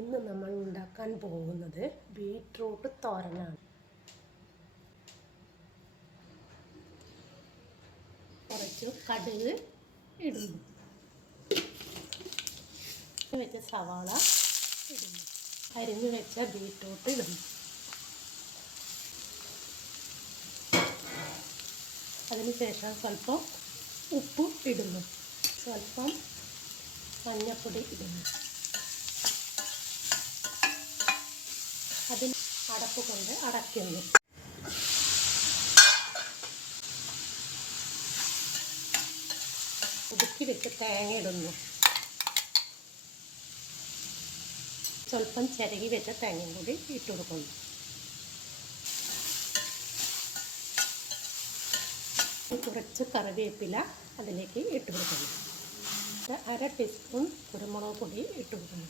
ഇന്ന് നമ്മൾ ഉണ്ടാക്കാൻ പോകുന്നത് ബീട്രൂട്ട് തോരനാണ്. കുറച്ച് കടുക് ഇടുന്നു, വെച്ച സവാള ഇടുന്നു, അരിഞ്ഞു വെച്ച ബീട്രൂട്ട് ഇടുന്നു. അതിനുശേഷം സ്വല്പം ഉപ്പ് ഇടുന്നു, സ്വല്പം മഞ്ഞൾപ്പൊടി ഇടുന്നു. അതിന് അടപ്പ് കൊണ്ട് അടയ്ക്കുന്നു. ഒതുക്കി വെച്ച് തേങ്ങ ഇടുന്നു, സ്വല്പം ചിരകി വെച്ച തേങ്ങയും കൂടി ഇട്ട് കൊടുക്കുന്നു. കുറച്ച് കറിവേപ്പില അതിലേക്ക് ഇട്ട് കൊടുക്കുന്നു. 1/2 ടീസ്പൂൺ കുരുമുളക് പൊടി ഇട്ട് കൊടുക്കുന്നു.